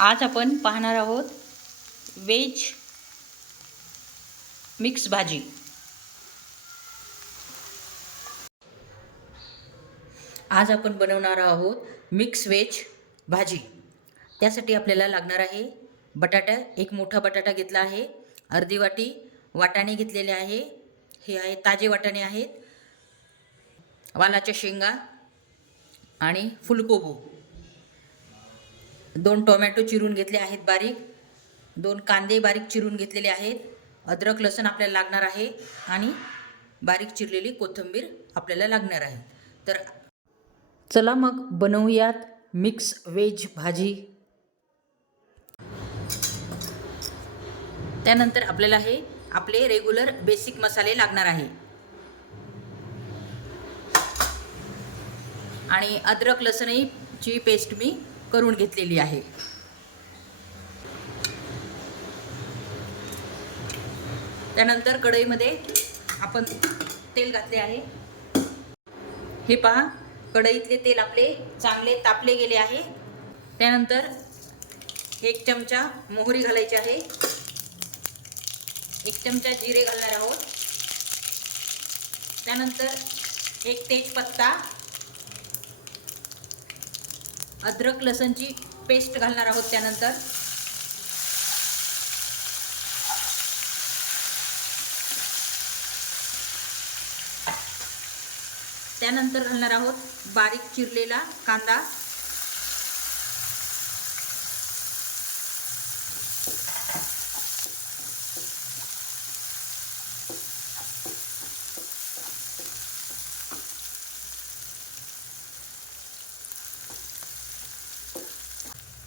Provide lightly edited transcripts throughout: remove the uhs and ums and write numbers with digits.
आज आपण पाहणार आहोत व्हेज मिक्स भाजी। आज आपण बनवणार आहोत मिक्स व्हेज भाजी। त्यासाठी आपल्याला लागणार आहे बटाटा, एक मोठा बटाटा घेतला आहे, अर्धी वाटी वाटाणे घेतलेले आहे, हे आहे ताजे वाटाणे आहेत, वालाच्या शेंगा आणि फुलकोबी, 2 टोमॅटो चिरून घेतले आहेत बारीक, 2 कांदे बारीक चिरून घेतलेले आहेत, अद्रक लसूण आपल्याला लागणार आहे आणि बारीक चिरलेली कोथिंबीर आपल्याला लागणार आहे। तर चला मग बनवूयात मिक्स व्हेज भाजी। त्यानंतर आपल्याला हे आपले रेग्युलर बेसिक मसाले लागणार आहे आणि अद्रक लसूणची पेस्ट मी करून घेतलेली आहे। त्यानंतर कढईमध्ये आपण तेल घातले आहे। हे पहा, कढईतले तेल आपले चांगले तापले गेले आहे। त्यानंतर 1 चमचा मोहरी घालायची आहे, 1 चमचा जिरे घालणार आहोत, त्यानंतर 1 तेजपत्ता, अद्रक लसूणची पेस्ट घालणार आहोत, त्यानंतर घालणार आहोत बारीक चिरलेला कांदा,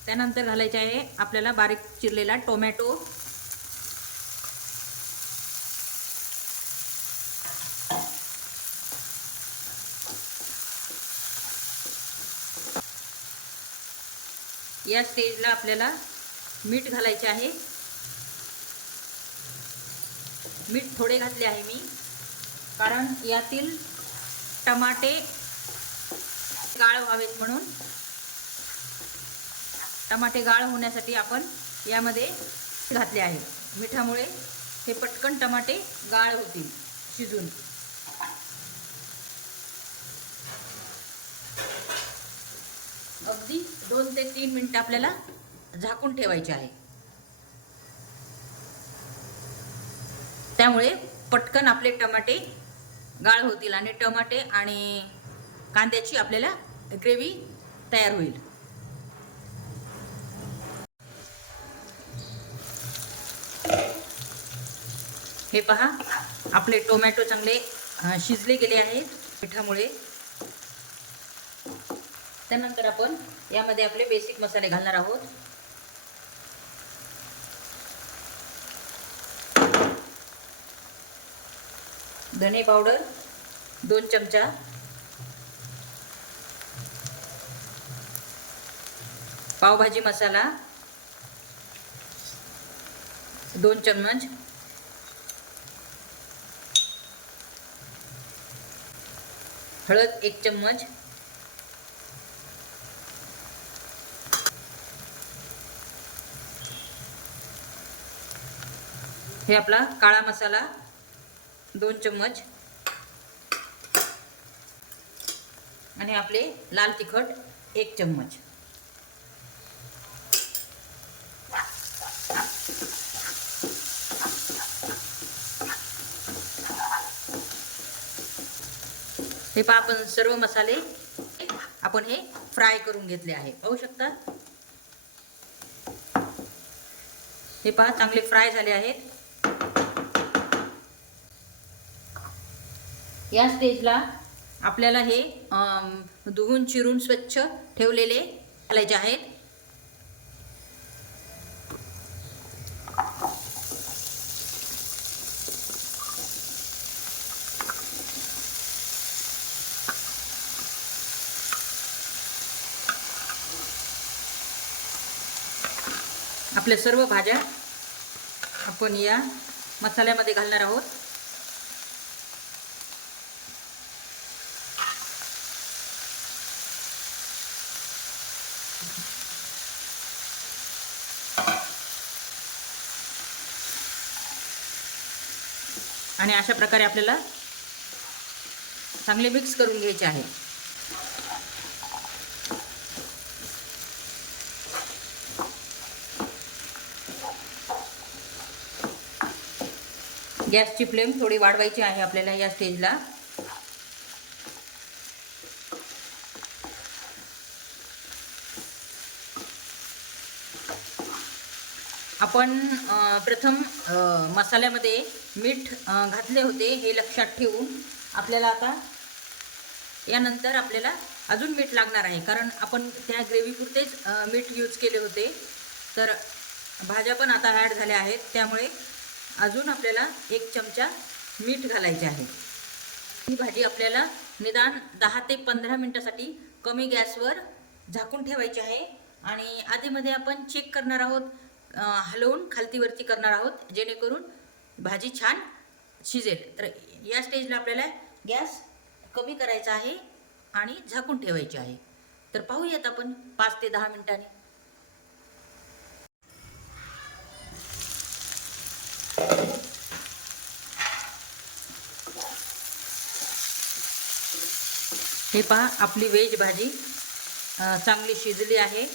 त्यानंतर घालायचे आहे आपल्याला बारीक चिरलेला टोमॅटो, या स्टेजला आपल्याला मीठ घालायचे आहे। मीठ थोडे घातले आहे मी, कारण यातील टमाटे गाळ व्हावेत म्हणून। टमाटे गाळ होण्यासाठी आपण यामध्ये घातले आहे। मिठामुळे हे पटकन टमाटे गाळ होतील शिजून। अगदी 2 ते 3 मिनिट आपल्याला झाकून ठेवायचे आहे, त्यामुळे पटकन आपले टमाटे गाळ होतील आणि टमाटे आणि कांद्याची आपल्याला ग्रेव्ही तयार होईल। हे पहा, आपले टोमॅटो चांगले शिजले गेले आहेत मिठामुळे। त्यानंतर आपण यामध्ये आपले बेसिक मसाले घालणार आहोत। धने पावडर 2 चमचा, पावभाजी मसाला 2 चम्मच, हळद 1 चम्मच, हे आपला काळा मसाला 2 चम्मच आणि आपले लाल तिखट 1 चम्मच। हे पहा, आपण सर्व मसाले आपण हे फ्राय करून घेतले आहे, पाहू शकता। हे पहा, चांगले फ्राय झाले आहेत। या स्टेजला आपल्याला हे धुवून चिरून स्वच्छ ठेवलेले घालायचे आहेत। आपल्या सर्व भाज्या आपण या मसाल्यामध्ये घालणार आहोत। आणि अशा प्रकारे आपल्याला चांगले मिक्स करून घ्यायचे आहे. गॅसची फ्लेम थोडी वाढवायची आहे आपल्याला या स्टेजला. आपण प्रथम मसाल्यामध्ये मीठ घातले होते हे लक्षात ठेवून आपल्याला आता यानंतर आपल्याला अजून मीठ लागणार आहे, कारण आपण त्या ग्रेव्हीपुरतेच मीठ यूज केले होते. तर भाज्या पण आता ॲड झाल्या आहेत, त्यामुळे अजून आपल्याला 1 चमचा मीठ घालायचे आहे. ही भाजी आपल्याला निदान 10 ते 15 मिनटासाठी कमी गॅसवर झाकून ठेवायची आहे. आणि आधीमध्ये आपण चेक करणार आहोत, हलवून खालतीवरती करणार आहोत, जेणेकरून भाजी छान शिजेल. तर या स्टेजला आपल्याला गॅस कमी करायचा आहे आणि झाकून ठेवायचे आहे. तर पाहूयात आपण 5 ते 10 मिनिटांनी. हे पहा, आपली व्हेज भाजी चांगली शिजली आहे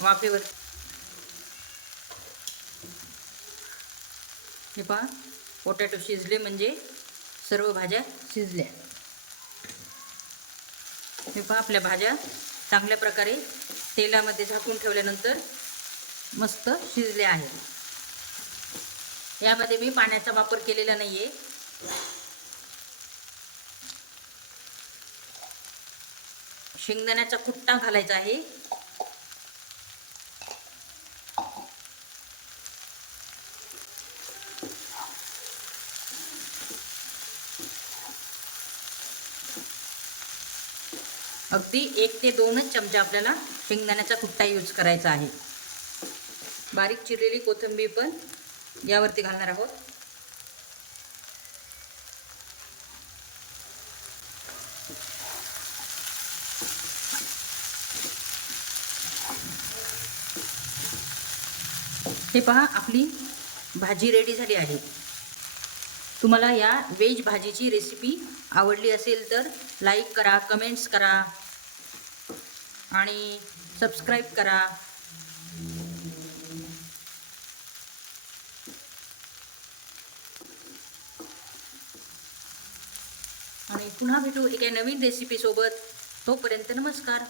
वाफेवर. हे पहा, पोटॅटो शिजले म्हणजे सर्व भाज्या शिजल्या. हे पहा, आपल्या भाज्या चांगल्या प्रकारे तेलामध्ये झाकून ठेवल्यानंतर मस्त शिजल्या आहेत. यामध्ये मी पाण्याचा वापर केलेला नाही आहे. शेंगदाण्याचा कुट्टा घालायचा आहे. अगदी 1 ते 2च चमचे आपल्याला शेंगदाण्याचा कुट्टा यूज करायचा आहे. बारीक चिरलेली कोथिंबीर पण यावरती घालणार आहोत. हे पहा, आपली भाजी रेडी झाली आहे. तुम्हाला या व्हेज भाजीची रेसिपी आवडली असेल तर लाईक करा, कमेंट्स करा आणि सबस्क्राईब करा. आणि पुन्हा भेटू एका नवीन रेसिपीसोबत. तोपर्यंत नमस्कार.